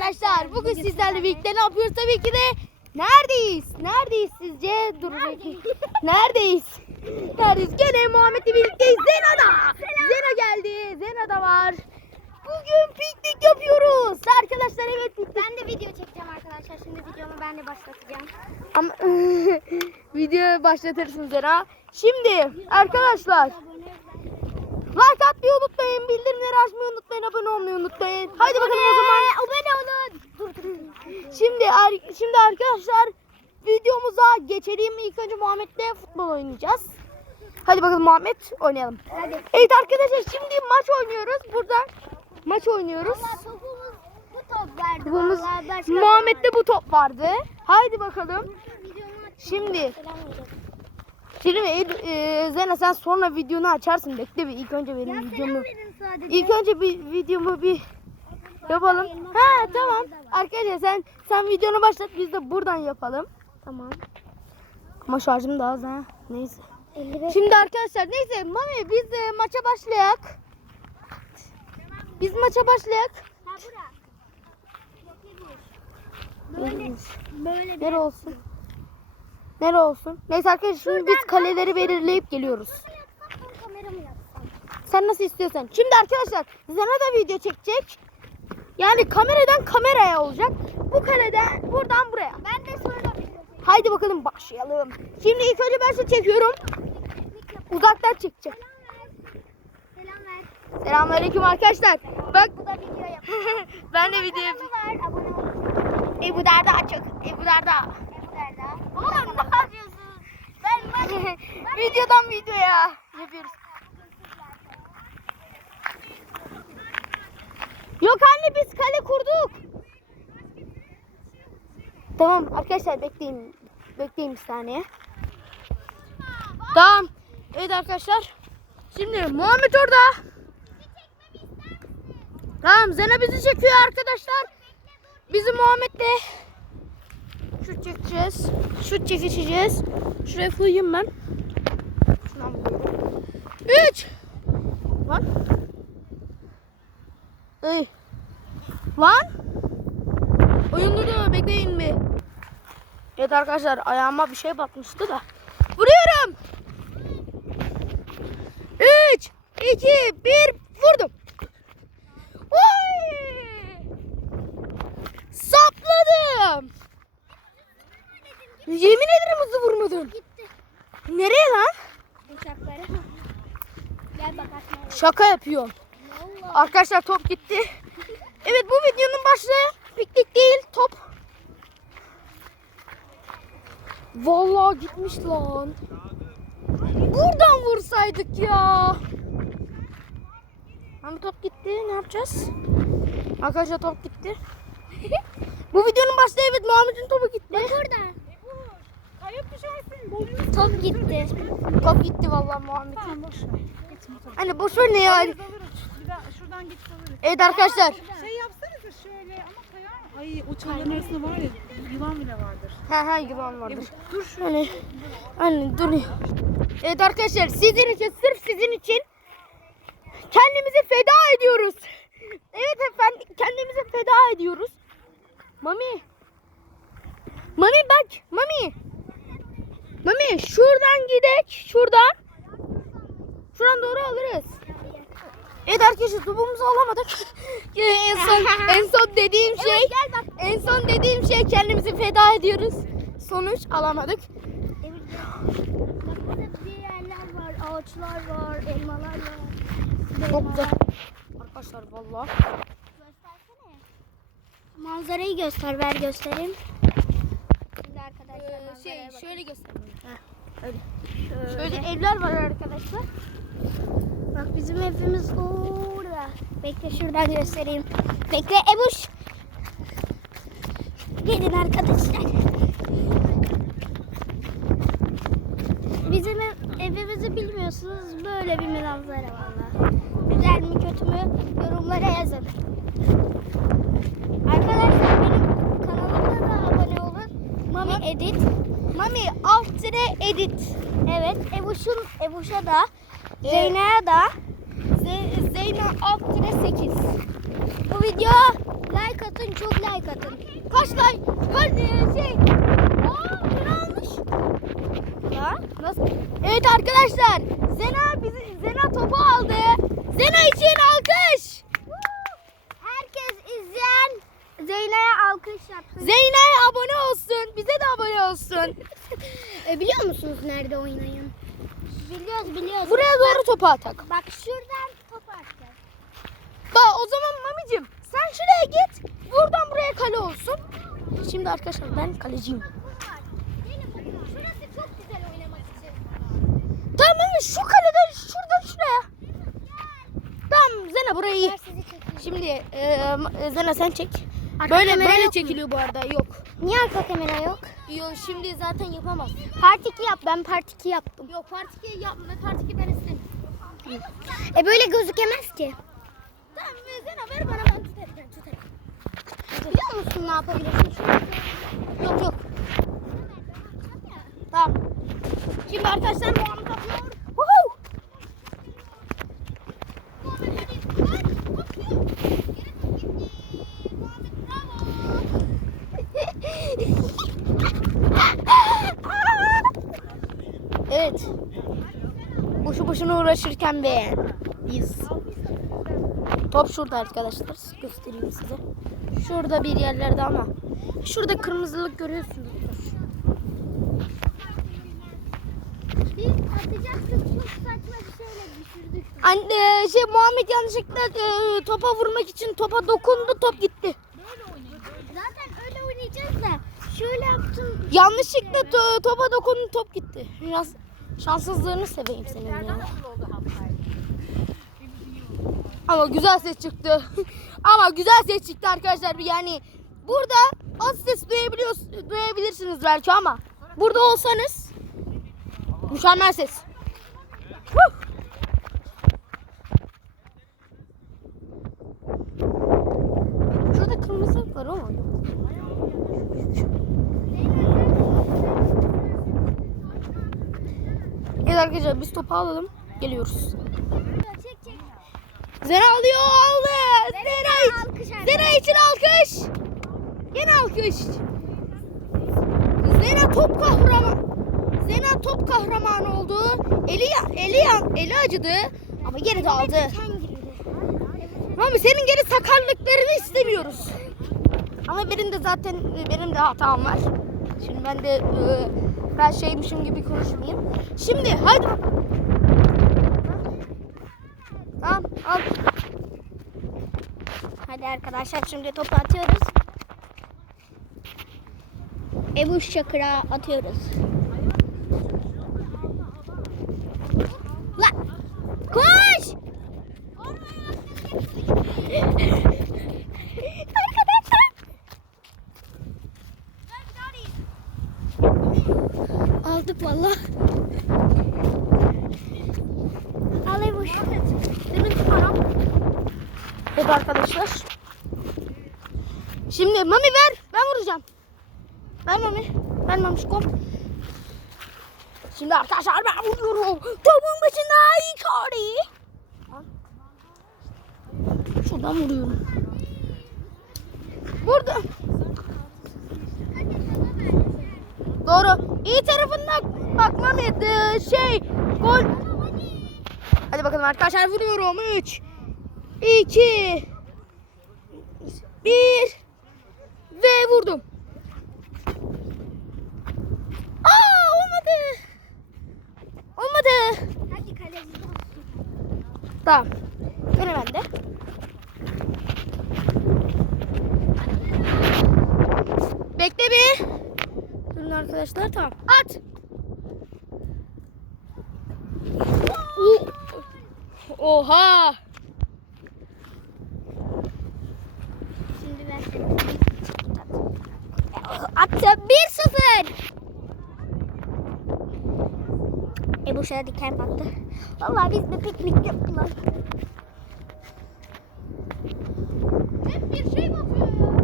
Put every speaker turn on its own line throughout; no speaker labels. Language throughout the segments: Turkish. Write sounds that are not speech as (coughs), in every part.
Arkadaşlar bugün sizlerle birlikte ne yapıyoruz tabii ki de neredeyiz? Neredeyiz sizce? Dur bakayım. Neredeyiz? Neredeyiz? Gene Muhammed'le birlikteyiz. Zena'da. Zena geldi. Zena da var. Bugün piknik yapıyoruz. Arkadaşlar evet piknik.
Ben de video çekeceğim arkadaşlar. Şimdi videomu ben de başlatacağım.
Ama (laughs) video başlatırsın Zena. Şimdi arkadaşlar like atmayı unutmayın. Bildirimleri açmayı unutmayın. Abone olmayı unutmayın. Haydi bakalım o zaman.
Abone olun.
Şimdi şimdi arkadaşlar videomuza geçelim. İlk önce Muhammed'le futbol oynayacağız. Hadi bakalım Muhammed oynayalım.
Hadi.
Evet arkadaşlar şimdi maç oynuyoruz. Burada maç oynuyoruz.
Valla topumuz bu top verdi.
Topumuz Muhammed'de bu top vardı. Haydi bakalım. Şimdi Şimdi e, Zena sen sonra videonu açarsın. Bekle bir ilk önce benim
Ya
videomu. İlk önce bir videomu bir yapalım. Ha tamam. Arkadaşlar sen sen videonu başlat biz de buradan yapalım. Tamam. Ama şarjım da az ha. Neyse.
55.
Şimdi arkadaşlar neyse Mami biz de maça başlayak. Biz maça başlayak.
Ha bura. Böyle böyle bir
olsun? Nere olsun? Neyse arkadaşlar şimdi biz kaleleri belirleyip geliyoruz. Sen nasıl istiyorsan. Şimdi arkadaşlar Zena da video çekecek. Yani kameradan kameraya olacak. Bu kaleden buradan buraya.
Ben de sonra.
Haydi bakalım başlayalım. Şimdi ilk önce ben size çekiyorum. Uzaktan çekeceğim.
Selam ver.
Selamünaleyküm arkadaşlar. Bak
Bu da video (laughs) yap.
ben de video
olun.
Ebu Derda açık. Ebu Derda. Oğlum ne yapıyorsun? Ben, (laughs) videodan videoya yapıyoruz. Yok anne biz kale kurduk. Tamam arkadaşlar bekleyin. Bekleyin bir saniye. Tamam. Evet arkadaşlar. Şimdi Muhammed orada. Tamam Zena bizi çekiyor arkadaşlar. Bizi Muhammed'le çekeceğiz. Şut çekişeceğiz. Şuraya koyayım ben. Şuradan vuruyorum. Üç. Lan. Ey. Lan. Oyun durdu. Bekleyin bir. Evet arkadaşlar ayağıma bir şey batmıştı da. Vuruyorum. Üç. iki, bir. Vurdum. Oy! Sapladım. Yemin ederim hızlı vurmadım.
Gitti.
Nereye lan?
Uçakları. (laughs) Gel bak atma.
Şaka yapıyorum.
Valla.
Arkadaşlar top gitti. (laughs) Evet bu videonun başlığı piknik değil top. Vallahi gitmiş lan. Buradan vursaydık ya. Hani top gitti ne yapacağız? Arkadaşlar top gitti. (laughs) bu videonun başlığı evet Muhammed'in topu gitti.
Bak orada.
Kayıp düşersin. Boynunu
Top gitti.
Top gitti vallahi Muhammed.
Tamam boş ver. Gitme.
Hani boş ver ne ya.
Alırız alırız. Bir daha şuradan git alırız.
Evet arkadaşlar.
Şey yapsanıza şöyle ama kayar. Ay o çalıların arasında var ya yılan bile vardır.
Ha ha yılan vardır.
Dur.
Hani, hani dur. Evet arkadaşlar sizin için sırf sizin için kendimizi feda ediyoruz. Evet efendim kendimizi feda ediyoruz. Mami. Mami bak Mami. Mami şuradan gidek şuradan. Şuradan doğru alırız. Evet arkadaşlar topumuzu alamadık. (laughs) en son (laughs) en son dediğim şey
Gel bak.
en son dediğim şey kendimizi feda ediyoruz. Sonuç alamadık.
Gel. Bak burada bir yerler var. Ağaçlar var. Elmalar var.
Çok güzel. Arkadaşlar vallahi.
Göstersene. Manzarayı göster. Ver göstereyim. Manzaraya
şey şöyle göstereyim.
Şöyle.
Şöyle evler var arkadaşlar.
Bak bizim evimiz orada. Bekle şuradan göstereyim. Bekle Ebuş. Gelin arkadaşlar. Bizim ev- evimizi bilmiyorsunuz. Böyle bir manzara valla. Güzel mi kötü mü yorumlara yazın. Arkadaşlar benim kanalıma da abone olun. Mami Edit.
Mami alt tire edit.
Evet Ebuş'un Ebuş'a da Zeyna'ya da
Z- Zeyno alt tire 8.
bu video Like atın çok like atın.
Kaç like? Kaç şey? Aa, ne almış? Ya nasıl? Evet arkadaşlar. Zena bizi Zena topu aldı. Zena için alkış.
Zeyna'ya alkış yapsın.
Zeyna'ya abone olsun. Bize de abone olsun. (laughs)
E, biliyor musunuz nerede oynayın? Biliyoruz biliyoruz.
Buraya doğru topu atak.
Bak şuradan top atacağız.
Bak o zaman Mamicim sen şuraya git. Buradan buraya kale olsun. Şimdi arkadaşlar ben kaleciyim. Tamam Mami şu kaleden şuradan şuraya. Tamam Zena burayı. Şimdi e, Zena sen çek.
Arka
Böyle
kamera
böyle
yok mu?
çekiliyor bu arada. Yok.
Niye arka kamera yok?
Yok şimdi zaten yapamaz.
Part 2 yap. Ben part 2 yaptım.
Yok part 2 yapma. Part 2 ben istemiyorum.
E böyle gözükemez ki.
Tamam Zena ver bana ben tutarım. Ben tutarım.
Biliyor musun ne yapabilirsin?
Yok yok. Tamam. Şimdi arkadaşlar Muhammed atıyor. Woohoo! Evet. Boşu boşuna uğraşırken beğen. Biz. Top şurada arkadaşlar. Göstereyim size. Şurada bir yerlerde ama. Şurada kırmızılık görüyorsunuz.
Biz atacaktık çok saçma bir.
Anne şey Muhammed yanlışlıkla e, topa vurmak için topa dokundu top gitti.
Zaten öyle oynayacağız da şöyle yaptım.
Yanlışlıkla to- topa dokundu top gitti. Biraz şanssızlığını seveyim senin ya. Ama güzel ses çıktı. (laughs) Ama güzel ses çıktı arkadaşlar. Yani burada az ses duyabiliyoruz, duyabilirsiniz belki ama burada olsanız mükemmel ses. Huh! Şurada kırmızı var ama yok. Evet arkadaşlar biz topu alalım. Geliyoruz.
Çek çek.
Zena alıyor aldı. Zena,
alkış
için, alkış. Yine alkış. Zena top kahraman. Zena top kahramanı oldu. Eli eli eli acıdı ama geri de aldı. Mami senin geri sakarlıklarını istemiyoruz. Ama benim de zaten benim de hatam var. Şimdi ben de e, ben şeymişim gibi konuşmayayım. Şimdi bakalım. Tamam al.
Hadi arkadaşlar şimdi topu atıyoruz. Ebuş Çakır'a atıyoruz. La! Koş! Arkadaşlar. Aldık valla. Al Ebuş.
Demin param. Evet arkadaşlar. Şimdi Mami ver. Ben vuracağım. Ver Mami. Ver Mamişkom. Şimdi arkadaşlar ben vuruyorum. Topun başında Icardi. Şuradan vuruyorum. Burada. Doğru. İyi tarafından bak Mami. e, Şey. Gol. Hadi bakalım arkadaşlar vuruyorum. 3 2 1 ve vurdum. Aa olmadı. Olmadı.
Hadi kaleci.
Tamam. Gene bende. Bekle bir. Durun arkadaşlar tamam. At. Oha.
Ebu şöyle diken baktı. Vallahi biz de piknik yaptılar.
Hep bir şey bakıyor ya.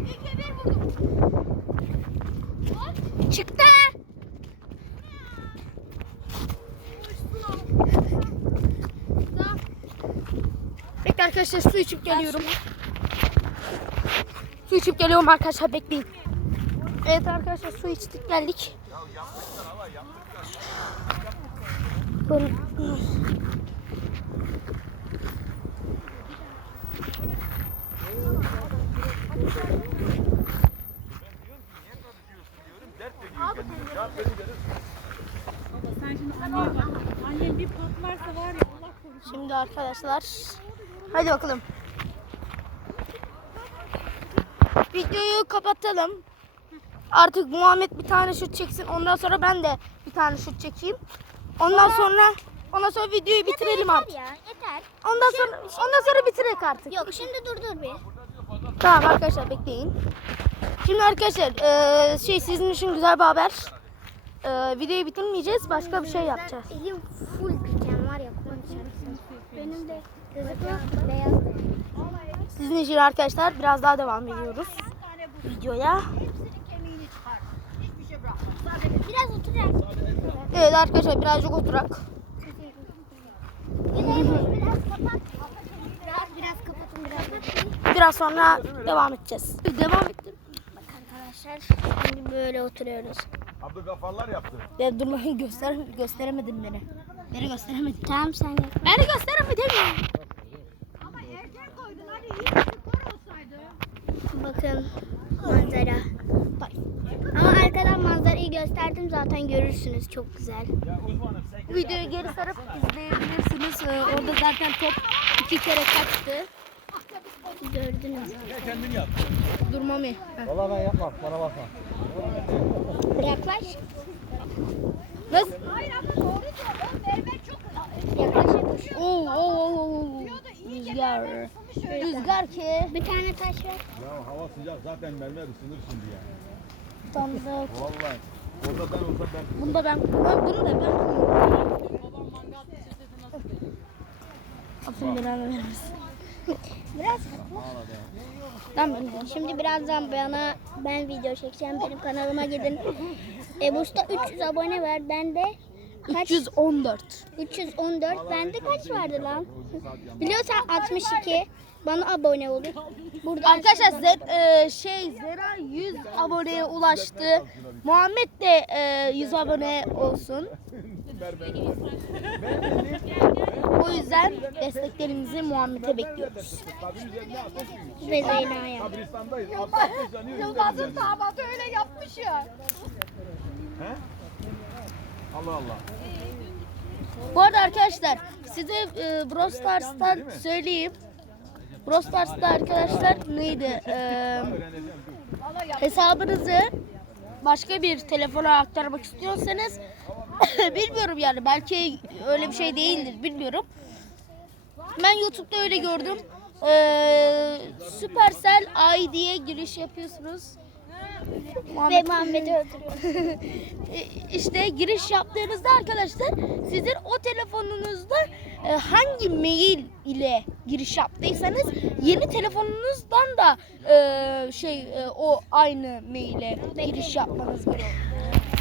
Üç, iki, bir buldum. Bak.
Çıktı.
Bekle arkadaşlar su içip geliyorum. Su içip geliyorum arkadaşlar bekleyin. Evet arkadaşlar su içtik geldik.
Korusun.
Şimdi arkadaşlar hadi bakalım. Videoyu kapatalım. Artık Muhammed bir tane şut çeksin. Ondan sonra ben de bir tane şut çekeyim. Ondan sonra ondan sonra videoyu bitirelim artık.
Ya yeter.
Ondan sonra ondan sonra bitirek artık.
Yok şimdi dur dur bir.
Tamam arkadaşlar bekleyin. Şimdi arkadaşlar eee, şey sizin için güzel bir haber. Eee, videoyu bitirmeyeceğiz. Başka bir şey yapacağız.
Elim full diken var ya. Benim de gözüküyor beyaz.
Sizin için arkadaşlar biraz daha devam ediyoruz videoya.
Biraz oturacaksın.
Evet arkadaşlar birazcık oturak.
Biraz kapat. Biraz biraz kapatın biraz.
Biraz sonra devam edeceğiz. Devam ettim.
Bak arkadaşlar şimdi böyle oturuyoruz.
Abdülgaffarlar yaptı.
Ya dur lan göster gösteremedin beni. Beni gösteremedin.
Tamam sen yap.
Beni gösteremedin mi?
Bakın manzara. Bak. Ama arkadan manzarayı gösterdim zaten görürsünüz çok güzel.
Videoyu geri sarıp izleyebilirsiniz. Ee, orada zaten top iki kere kaçtı.
Gördünüz.
Kendin yap.
Durmamı.
Valla ben yapmam. Bana bakma.
Yaklaş.
Nasıl?
Yaklaş yaklaş.
Oo, oo, oo, oo. Rüzgar. Rüzgar ki.
Bir tane taş ver.
Ya hava sıcak zaten mermer ısınır şimdi ya.
Tam da
Vallahi. Orada ben olsam ben
Bunu da ben, bunu da ben Aferin belanı vermesin. (laughs)
Biraz.
Tamam ben de.
Şimdi birazdan bana ben video çekeceğim. Benim kanalıma gidin. (laughs) Ebus'ta 300 abone var. Bende kaç?
314.
314. Bende kaç vardı lan? Biliyorsan 62. Bana abone olun. Burada
Arkadaşlar Z, e, şey Zera 100 aboneye ulaştı. Muhammed de e, 100 abone olsun. O yüzden desteklerinizi Muhammed'e bekliyoruz.
ve Zeyna'ya.
Yanıyor.
damatı öyle yapmış ya.
He? Allah Allah.
Bu arada arkadaşlar size e, Brawl Stars'tan söyleyeyim. Brawl Stars'ta arkadaşlar neydi? E, hesabınızı başka bir telefona aktarmak istiyorsanız (coughs) bilmiyorum yani belki öyle bir şey değildir bilmiyorum. Ben YouTube'da öyle gördüm. Ee, Supercell ID'ye giriş yapıyorsunuz.
Ve
Muhammed-
Muhammed'i öldürüyor. (laughs)
işte giriş yaptığınızda arkadaşlar sizin o telefonunuzda e, hangi mail ile giriş yaptıysanız yeni telefonunuzdan da e, şey e, o aynı maile giriş yapmanız gerekiyor.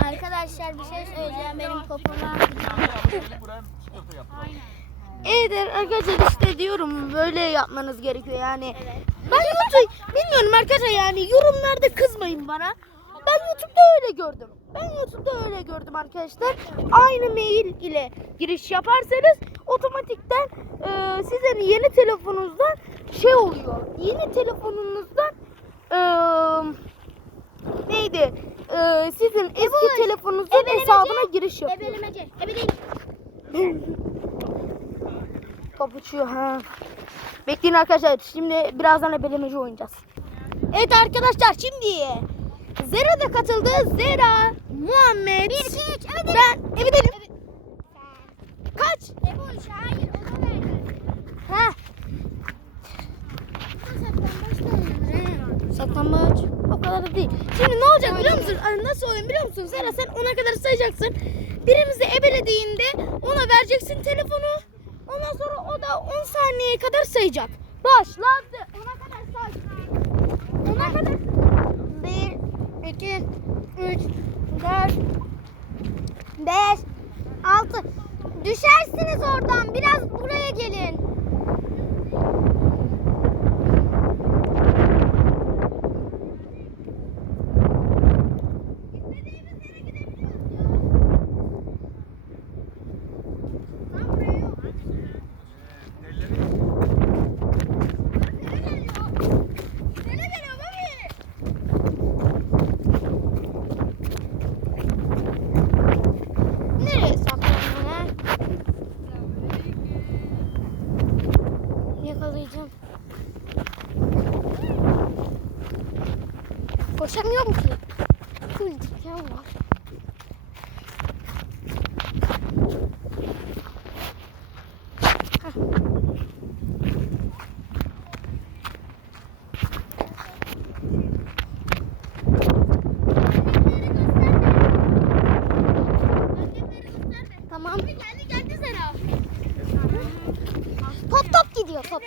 Arkadaşlar bir şey söyleyeceğim benim popoma.
Yaptı.
Evet arkadaşlar işte diyorum böyle yapmanız gerekiyor yani. Ben YouTube bilmiyorum arkadaşlar yani yorumlarda kızmayın bana. Ben YouTube'da öyle gördüm. Ben YouTube'da öyle gördüm arkadaşlar. Aynı mail ile giriş yaparsanız otomatikten e, sizin yeni telefonunuzdan şey oluyor. Yeni telefonunuzdan e, neydi? E, sizin eski telefonunuzun hesabına giriş yapıyor. (laughs) Top uçuyor ha. Bekleyin arkadaşlar. Şimdi birazdan ebelemeci oynayacağız. Evet arkadaşlar şimdi Zera da katıldı. Zera, Muhammed, 1, 2, 3, ben, ebedelim. Kaç?
Ebuş hayır ona ver.
Ha, saklambaç. O kadar da değil. Şimdi ne olacak biliyor musun? Nasıl oyun biliyor musun? Zera sen ona kadar sayacaksın. Birimizi ebelediğinde ona vereceksin telefonu. Ondan sonra o da 10 saniyeye kadar sayacak. Başladı. Ona kadar say. Ona kadar. 1, 2, 3, 4,
5, 6. Düşersiniz oradan. Biraz buraya gelin. Koşamıyorum ki. Full diken var. Tamam.
Geldi geldi Zera.
Top top gidiyor top.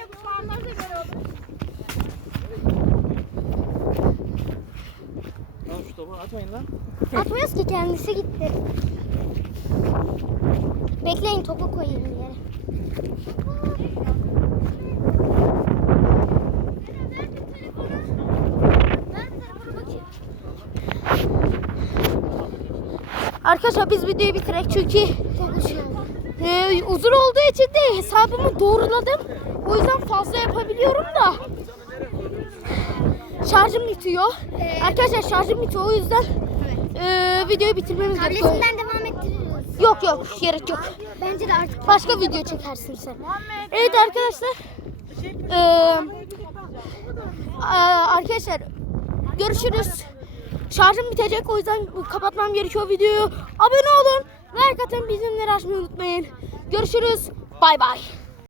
Lan şu topu atmayın lan.
Atmıyoruz ki kendisi gitti. Bekleyin topu koyayım bir yere.
Arkadaşlar biz videoyu bitirek çünkü e, uzun olduğu için de hesabımı doğruladım. O yüzden fazla yapabiliyorum da. Şarjım bitiyor. Arkadaşlar şarjım bitiyor o yüzden e, videoyu bitirmemiz gerekiyor.
Tabletinden devam ettiririz.
Yok yok gerek yok.
Bence de artık
Başka video çekersin sen. Evet arkadaşlar. Eee aa, arkadaşlar görüşürüz. Şarjım bitecek o yüzden kapatmam gerekiyor videoyu. Abone olun. Like atın bizimleri açmayı unutmayın. Görüşürüz. Bay bay.